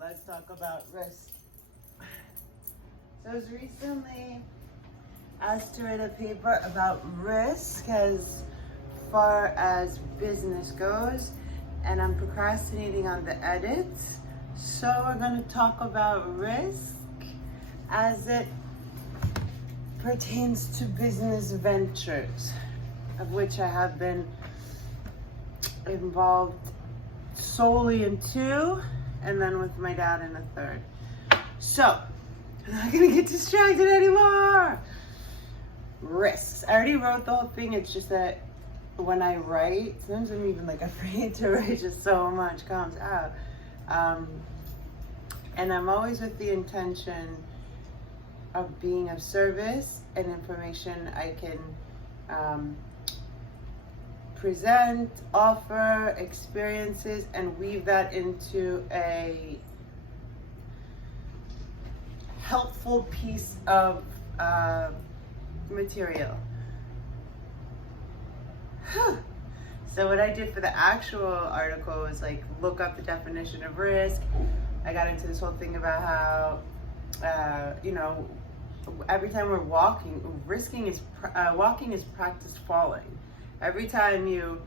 let's talk about risk. So I was recently asked to write a paper about risk as far as business goes, and I'm procrastinating on the edits. So we're going to talk about risk as it pertains to business ventures, of which I have been involved solely in 2, and then with my dad in a 3rd. So, I'm not gonna get distracted anymore. Risks. I already wrote the whole thing. It's just that when I write, sometimes I'm even like afraid to write, just so much comes out. And I'm always with the intention of being of service and information I can present, offer, experiences, and weave that into a helpful piece of material. So what I did for the actual article was like look up the definition of risk. I got into this whole thing about how, every time we're walking, walking is practice falling. Every time you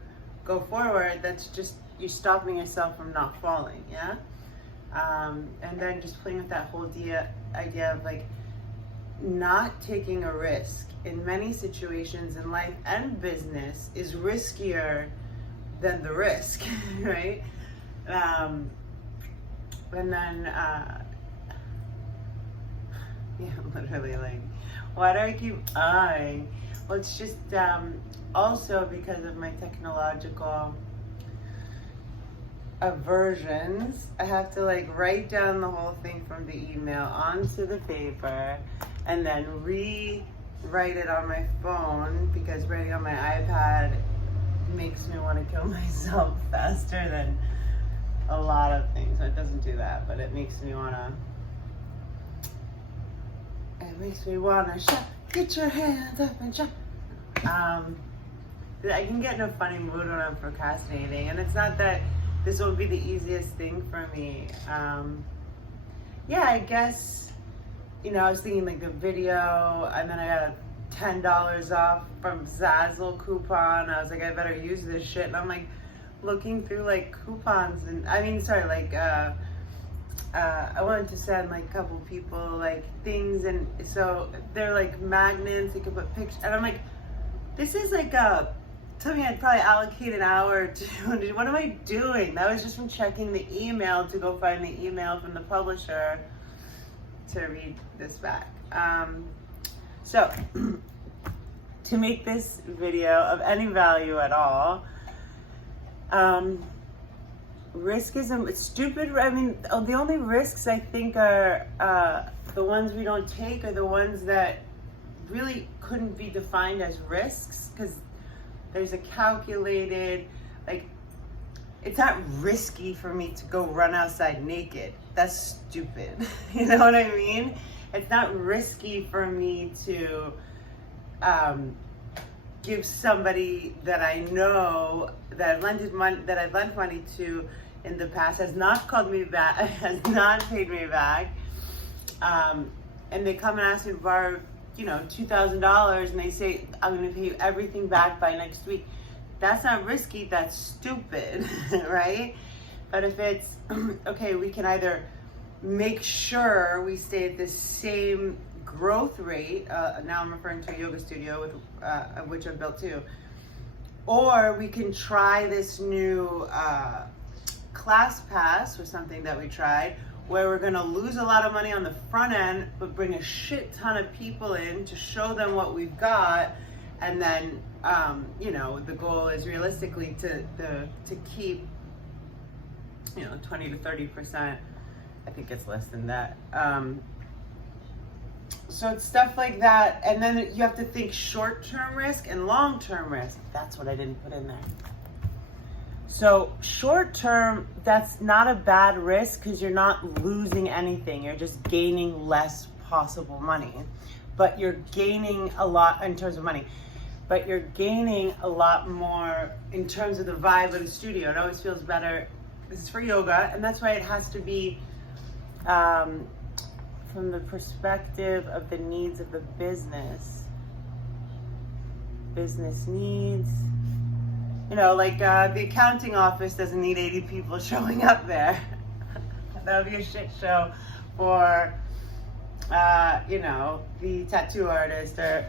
go forward, that's just you stopping yourself from not falling, yeah? And then just playing with that whole idea of like not taking a risk in many situations in life and business is riskier than the risk, right? And then, literally like, why do I keep eyeing? Well, it's just also because of my technological aversions. I have to like write down the whole thing from the email onto the paper and then rewrite it on my phone, because writing on my iPad makes me want to kill myself faster than a lot of things. It doesn't do that, but it makes me want to get your hands up and shout. I can get in a funny mood when I'm procrastinating, and it's not that this will be the easiest thing for me. I guess, I was thinking like the video, and then I got $10 off from Zazzle coupon. I was like, I better use this shit. And I'm like looking through like coupons, and I wanted to send like a couple people like things, and so they're like magnets, you can put pictures, and I'm like, this is like something I'd probably allocate an hour to. What am I doing? That was just from checking the email to go find the email from the publisher to read this back. So to make this video of any value at all, risk is stupid. I mean, the only risks I think are the ones we don't take, are the ones that really couldn't be defined as risks, because there's a calculated, like, it's not risky for me to go run outside naked. That's stupid. You know what I mean? It's not risky for me to give somebody that I know that I've lent money to in the past, has not called me back, has not paid me back, and they come and ask me to borrow, $2,000, and they say, I'm going to pay you everything back by next week. That's not risky, that's stupid, right? But if it's, okay, we can either make sure we stay at the same growth rate, now I'm referring to a yoga studio, which I've built too, or we can try this new class pass, or something that we tried, where we're going to lose a lot of money on the front end, but bring a shit ton of people in to show them what we've got. And then, the goal is realistically to keep, 20 to 30%. I think it's less than that. So it's stuff like that. And then you have to think short-term risk and long-term risk. That's what I didn't put in there. So short term, that's not a bad risk, because you're not losing anything. You're just gaining less possible money. But you're gaining a lot in terms of money. But you're gaining a lot more in terms of the vibe of the studio. It always feels better. This is for yoga, and that's why it has to be from the perspective of the needs of the business needs, you know, like the accounting office doesn't need 80 people showing up there. That would be a shit show for, you know, the tattoo artist or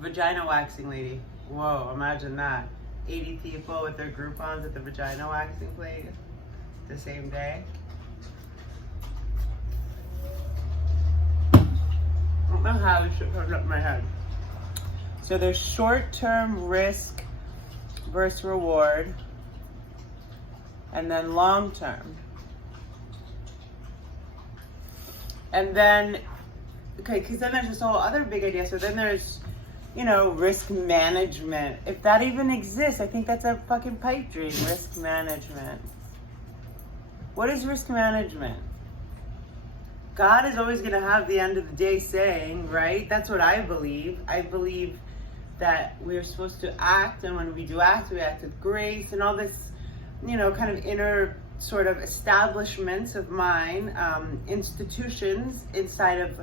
vagina waxing lady. Whoa, imagine that. 80 people with their Groupons at the vagina waxing place the same day. I don't know how this shit comes up in my head. So there's short-term risk versus reward, and then long-term. And then, okay, because then there's this whole other big idea. So then there's, you know, risk management. If that even exists, I think that's a fucking pipe dream, risk management. What is risk management? God is always going to have the end of the day saying, right? That's what I believe. I believe that we're supposed to act, and when we do act, we act with grace and all this, you know, kind of inner sort of establishments of mine, institutions inside of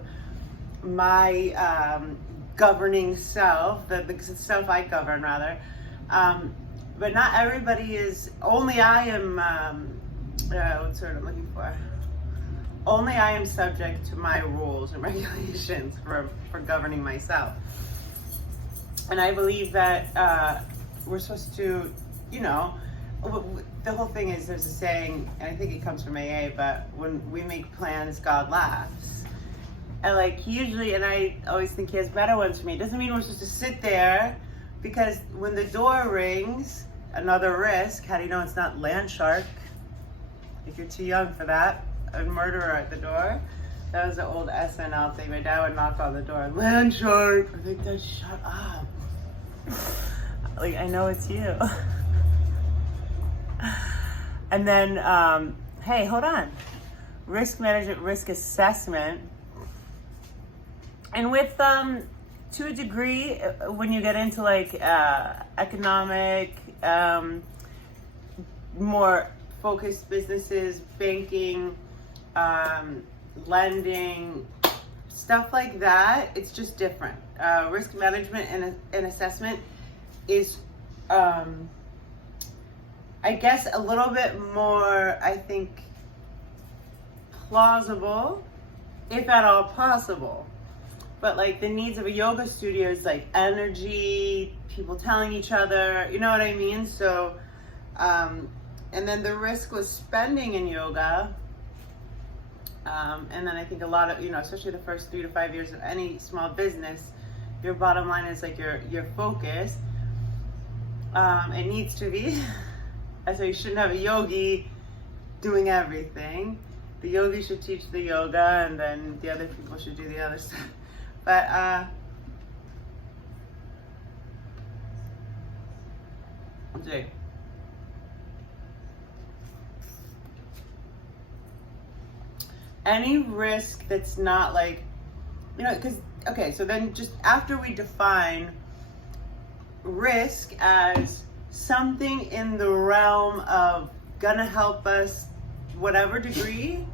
my governing self, the self I govern rather. But not everybody is, only I am, what's the word I'm looking for? Only I am subject to my rules and regulations for governing myself. And I believe that we're supposed to, you know, the whole thing is, there's a saying, and I think it comes from AA, but when we make plans, God laughs. And like usually, and I always think he has better ones for me. It doesn't mean we're supposed to sit there, because when the door rings, another risk, how do you know it's not land shark? If you're too young for that, a murderer at the door. That was an old SNL thing. My dad would knock on the door, land shark. I think that, shut up. Like, I know it's you. And then, hey, hold on. Risk management, risk assessment. And with, to a degree, when you get into like economic, more focused businesses, banking, lending, stuff like that, it's just different. Risk management and assessment is, I guess, a little bit more, I think, plausible, if at all possible. But like the needs of a yoga studio is like energy, people telling each other, you know what I mean? So, and then the risk was spending in yoga. And then I think a lot of, you know, especially the first 3 to 5 years of any small business, your bottom line is like your focus. It needs to be. And so you shouldn't have a yogi doing everything. The yogi should teach the yoga, and then the other people should do the other stuff. But let's see. Any risk that's not like, you know, because, okay, so then just after we define risk as something in the realm of gonna help us whatever degree,